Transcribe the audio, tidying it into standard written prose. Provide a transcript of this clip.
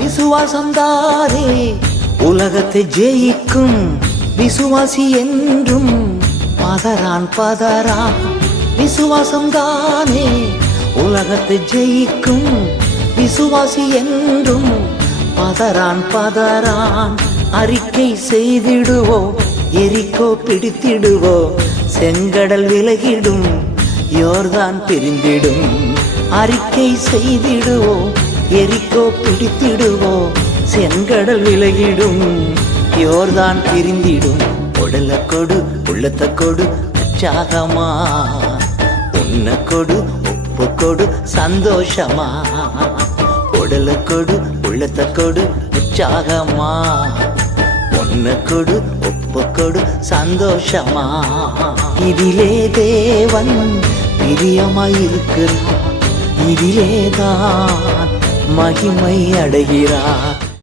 விசுவாசம்தானே உலகத்தை ஜெயிக்கும், விசுவாசி என்றும் பதறான் பதறான். விசுவாசம்தானே உலகத்தை ஜெயிக்கும், விசுவாசி என்றும் பதறான் பதறான். அறிக்கை செய்திடுவோம், எரிக்கோ பிடித்திடுவோம், செங்கடல் விலகிடும், யோர்தான் பிரிந்திடும். அறிக்கை செய்திடுவோம், எரிக்கோ பிடித்திடுவோம், செங்கடல் விலகிடும், யோர்தான் பிரிந்திடும். உடலை கொடு, உள்ளத்தை கொடு, உற்சாகமா உன்னை கொடு, ஒப்பு கொடு, சந்தோஷமா. உடலை கொடு, உள்ளத்தை கொடு, உற்சாகமா உன்னை கொடு, ஒப்பு கொடு, சந்தோஷமா. இதிலே தேவன் பிரியமாயிருக்கிறார், இதிலேதான் மகிமை அடைகிறார்.